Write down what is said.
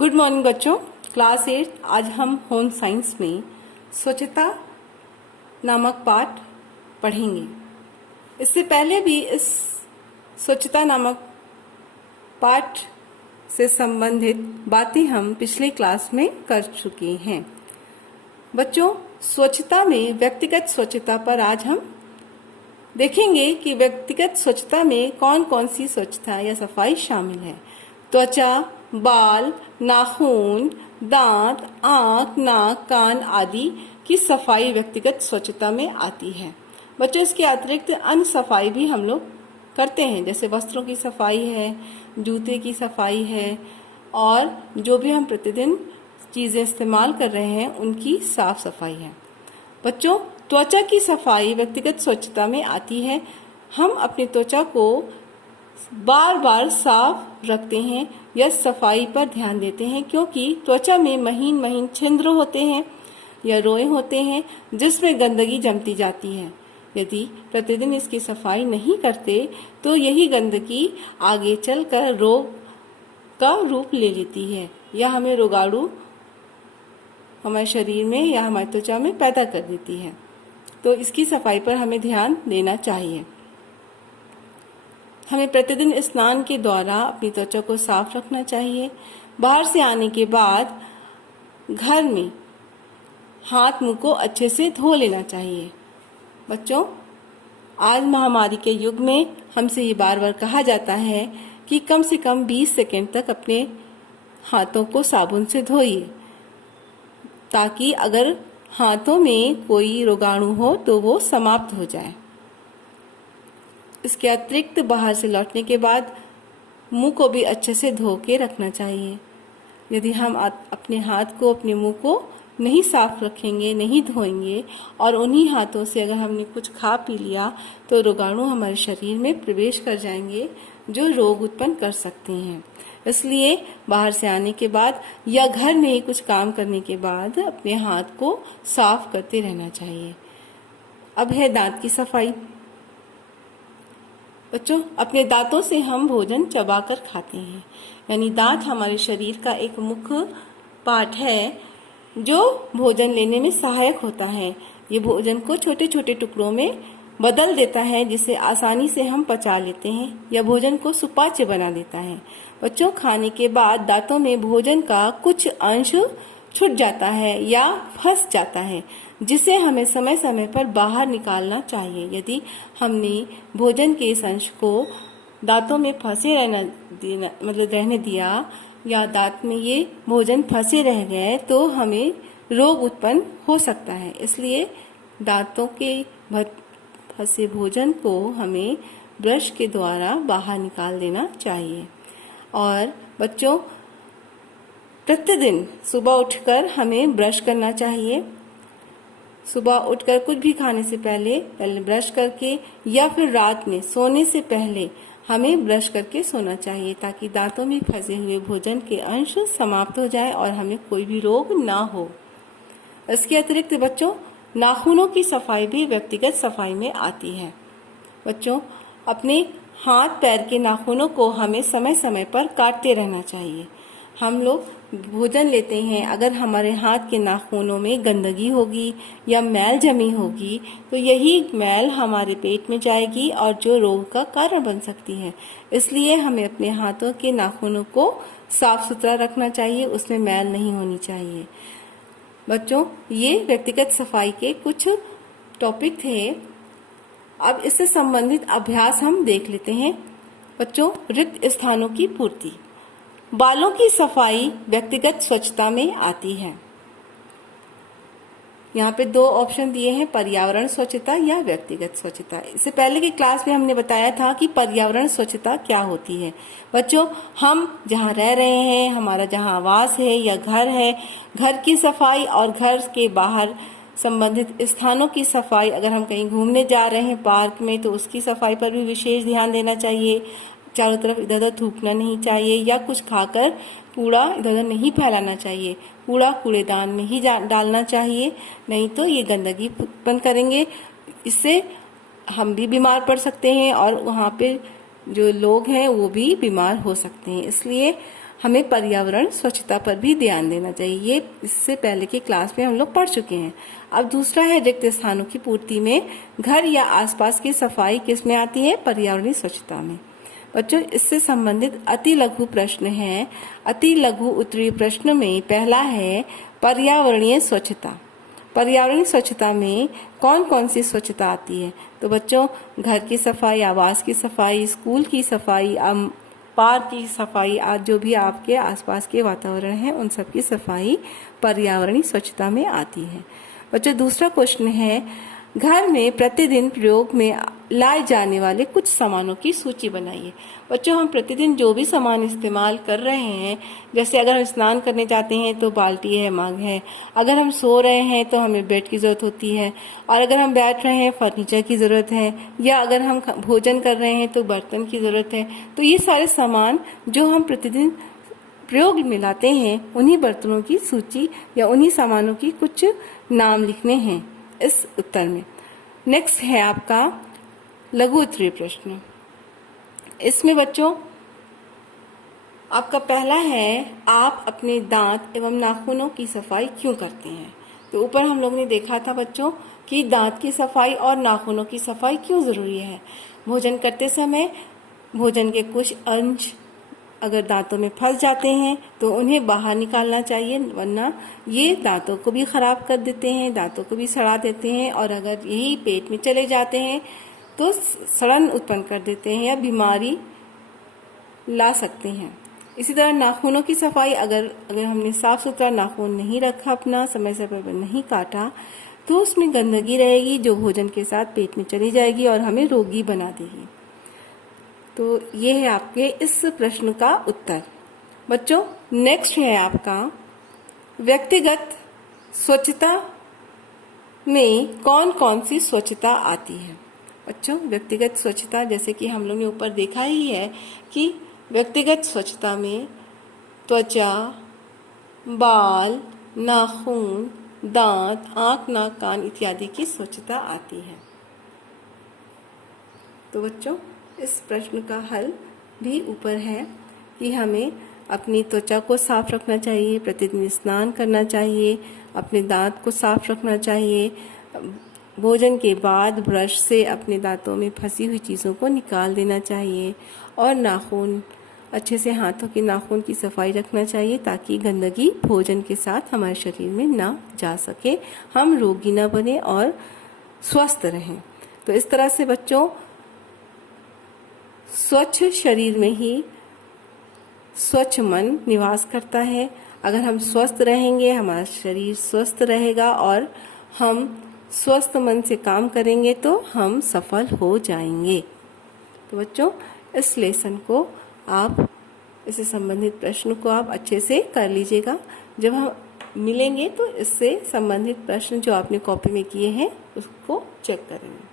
Good morning बच्चों। Class 8 आज हम होम साइंस में स्वच्छता नामक पाठ पढ़ेंगे। इससे पहले भी इस स्वच्छता नामक पाठ से संबंधित बातें हम पिछले क्लास में कर चुके हैं। बच्चों, स्वच्छता में व्यक्तिगत स्वच्छता पर आज हम देखेंगे कि व्यक्तिगत स्वच्छता में कौन कौन सी स्वच्छता या सफाई शामिल है। त्वचा, बाल, नाखून, दांत, आंख, नाक, कान आदि की सफाई व्यक्तिगत स्वच्छता में आती है। बच्चों, इसके अतिरिक्त अन्य सफाई भी हम लोग करते हैं, जैसे वस्त्रों की सफाई है, जूते की सफाई है और जो भी हम प्रतिदिन चीजें इस्तेमाल कर रहे हैं उनकी साफ सफाई है। बच्चों, त्वचा की सफाई व्यक्तिगत स्वच्छता में आती है। हम अपनी त्वचा को बार बार साफ रखते हैं या सफाई पर ध्यान देते हैं, क्योंकि त्वचा में महीन महीन छिद्र होते हैं या रोए होते हैं जिसमें गंदगी जमती जाती है। यदि प्रतिदिन इसकी सफाई नहीं करते तो यही गंदगी आगे चलकर रोग का रूप ले लेती है या हमें रोगाणु हमारे शरीर में या हमारी त्वचा में पैदा कर देती है। तो इसकी सफाई पर हमें ध्यान देना चाहिए। हमें प्रतिदिन स्नान के द्वारा अपनी त्वचा को साफ रखना चाहिए। बाहर से आने के बाद घर में हाथ मुंह को अच्छे से धो लेना चाहिए। बच्चों, आज महामारी के युग में हमसे ये बार बार कहा जाता है कि कम से कम 20 सेकंड तक अपने हाथों को साबुन से धोइए, ताकि अगर हाथों में कोई रोगाणु हो तो वो समाप्त हो जाए। इसके अतिरिक्त बाहर से लौटने के बाद मुंह को भी अच्छे से धो के रखना चाहिए। यदि हम अपने हाथ को, अपने मुंह को नहीं साफ रखेंगे, नहीं धोएंगे और उन्हीं हाथों से अगर हमने कुछ खा पी लिया तो रोगाणु हमारे शरीर में प्रवेश कर जाएंगे जो रोग उत्पन्न कर सकते हैं। इसलिए बाहर से आने के बाद या घर में ही कुछ काम करने के बाद अपने हाथ को साफ करते रहना चाहिए। अब है दांत की सफाई। बच्चों, अपने दांतों से हम भोजन चबाकर खाते हैं, यानी दांत हमारे शरीर का एक मुख्य पार्ट है जो भोजन लेने में सहायक होता है। ये भोजन को छोटे छोटे टुकड़ों में बदल देता है जिसे आसानी से हम पचा लेते हैं या भोजन को सुपाच्य बना देता है। बच्चों, खाने के बाद दांतों में भोजन का कुछ अंश छूट जाता है या फंस जाता है, जिसे हमें समय समय पर बाहर निकालना चाहिए। यदि हमने भोजन के इस अंश को दांतों में फंसे रहने दिया या दांत में ये भोजन फंसे रह गए तो हमें रोग उत्पन्न हो सकता है। इसलिए दांतों के फंसे भोजन को हमें ब्रश के द्वारा बाहर निकाल देना चाहिए। और बच्चों, प्रतिदिन सुबह उठकर हमें ब्रश करना चाहिए। सुबह उठकर कुछ भी खाने से पहले ब्रश करके या फिर रात में सोने से पहले हमें ब्रश करके सोना चाहिए, ताकि दांतों में फंसे हुए भोजन के अंश समाप्त हो जाए और हमें कोई भी रोग ना हो। इसके अतिरिक्त बच्चों, नाखूनों की सफाई भी व्यक्तिगत सफाई में आती है। बच्चों, अपने हाथ पैर के नाखूनों को हमें समय समय पर काटते रहना चाहिए। हम लोग भोजन लेते हैं, अगर हमारे हाथ के नाखूनों में गंदगी होगी या मैल जमी होगी तो यही मैल हमारे पेट में जाएगी और जो रोग का कारण बन सकती है। इसलिए हमें अपने हाथों के नाखूनों को साफ सुथरा रखना चाहिए, उसमें मैल नहीं होनी चाहिए। बच्चों, ये व्यक्तिगत सफाई के कुछ टॉपिक थे। अब इससे संबंधित अभ्यास हम देख लेते हैं। बच्चों, रिक्त स्थानों की पूर्ति। बालों की सफाई व्यक्तिगत स्वच्छता में आती है। यहाँ पे 2 ऑप्शन दिए हैं, पर्यावरण स्वच्छता या व्यक्तिगत स्वच्छता। इससे पहले की क्लास में हमने बताया था कि पर्यावरण स्वच्छता क्या होती है। बच्चों, हम जहाँ रह रहे हैं, हमारा जहाँ आवास है या घर है, घर की सफाई और घर के बाहर संबंधित स्थानों की सफाई, अगर हम कहीं घूमने जा रहे हैं पार्क में तो उसकी सफाई पर भी विशेष ध्यान देना चाहिए। चारों तरफ इधर उधर थूकना नहीं चाहिए या कुछ खाकर कूड़ा इधर उधर नहीं फैलाना चाहिए। कूड़ा कूड़ेदान में ही डालना चाहिए, नहीं तो ये गंदगी उत्पन्न करेंगे। इससे हम भी बीमार पड़ सकते हैं और वहाँ पे जो लोग हैं वो भी बीमार हो सकते हैं। इसलिए हमें पर्यावरण स्वच्छता पर भी ध्यान देना चाहिए। ये इससे पहले की क्लास में हम लोग पढ़ चुके हैं। अब दूसरा है रिक्त स्थानों की पूर्ति में घर या आसपास की सफाई किस में आती है? पर्यावरणीय स्वच्छता में। बच्चों, इससे संबंधित अति लघु प्रश्न है। अति लघु उत्तरीय प्रश्न में पहला है पर्यावरणीय स्वच्छता। पर्यावरणीय स्वच्छता में कौन कौन सी स्वच्छता आती है? तो बच्चों, घर की सफाई, आवास की सफाई, स्कूल की सफाई, पार्क की सफाई, आज जो भी आपके आसपास के वातावरण है उन सब की सफाई पर्यावरणीय स्वच्छता में आती है। बच्चों, दूसरा क्वेश्चन है घर में प्रतिदिन प्रयोग में लाए जाने वाले कुछ सामानों की सूची बनाइए। बच्चों, हम प्रतिदिन जो भी सामान इस्तेमाल कर रहे हैं, जैसे अगर हम स्नान करने जाते हैं तो बाल्टी है, मग है, अगर हम सो रहे हैं तो हमें बेड की ज़रूरत होती है, और अगर हम बैठ रहे हैं फर्नीचर की ज़रूरत है, या अगर हम भोजन कर रहे हैं तो बर्तन की ज़रूरत है। तो ये सारे सामान जो हम प्रतिदिन प्रयोग में लाते हैं, उन्हीं बर्तनों की सूची या उन्हीं सामानों की कुछ नाम लिखने हैं इस उत्तर में। नेक्स्ट है आपका लघु उत्तरीय प्रश्न। इसमें बच्चों आपका पहला है आप अपने दांत एवं नाखूनों की सफाई क्यों करते हैं? तो ऊपर हम लोग ने देखा था बच्चों कि दांत की सफाई और नाखूनों की सफाई क्यों जरूरी है। भोजन करते समय भोजन के कुछ अंश अगर दांतों में फंस जाते हैं तो उन्हें बाहर निकालना चाहिए, वरना ये दांतों को भी खराब कर देते हैं, दांतों को भी सड़ा देते हैं, और अगर यही पेट में चले जाते हैं तो सड़न उत्पन्न कर देते हैं या बीमारी ला सकते हैं। इसी तरह नाखूनों की सफाई, अगर हमने साफ सुथरा नाखून नहीं रखा, अपना समय समय पर नहीं काटा, तो उसमें गंदगी रहेगी जो भोजन के साथ पेट में चली जाएगी और हमें रोगी बना देगी। तो ये है आपके इस प्रश्न का उत्तर। बच्चों, नेक्स्ट है आपका व्यक्तिगत स्वच्छता में कौन कौन सी स्वच्छता आती है? बच्चों, व्यक्तिगत स्वच्छता जैसे कि हम लोग ने ऊपर देखा ही है कि व्यक्तिगत स्वच्छता में त्वचा, बाल, नाखून, दांत, आंख, नाक, कान इत्यादि की स्वच्छता आती है। तो बच्चों, इस प्रश्न का हल भी ऊपर है कि हमें अपनी त्वचा को साफ रखना चाहिए, प्रतिदिन स्नान करना चाहिए, अपने दांत को साफ रखना चाहिए, भोजन के बाद ब्रश से अपने दांतों में फंसी हुई चीज़ों को निकाल देना चाहिए, और नाखून अच्छे से हाथों के नाखून की सफाई रखना चाहिए ताकि गंदगी भोजन के साथ हमारे शरीर में ना जा सके, हम रोगी ना बने और स्वस्थ रहें। तो इस तरह से बच्चों, स्वच्छ शरीर में ही स्वच्छ मन निवास करता है। अगर हम स्वस्थ रहेंगे, हमारा शरीर स्वस्थ रहेगा और हम स्वस्थ मन से काम करेंगे तो हम सफल हो जाएंगे। तो बच्चों, इस लेसन को आप, इससे संबंधित प्रश्न को आप अच्छे से कर लीजिएगा। जब हम मिलेंगे तो इससे संबंधित प्रश्न जो आपने कॉपी में किए हैं उसको चेक करेंगे।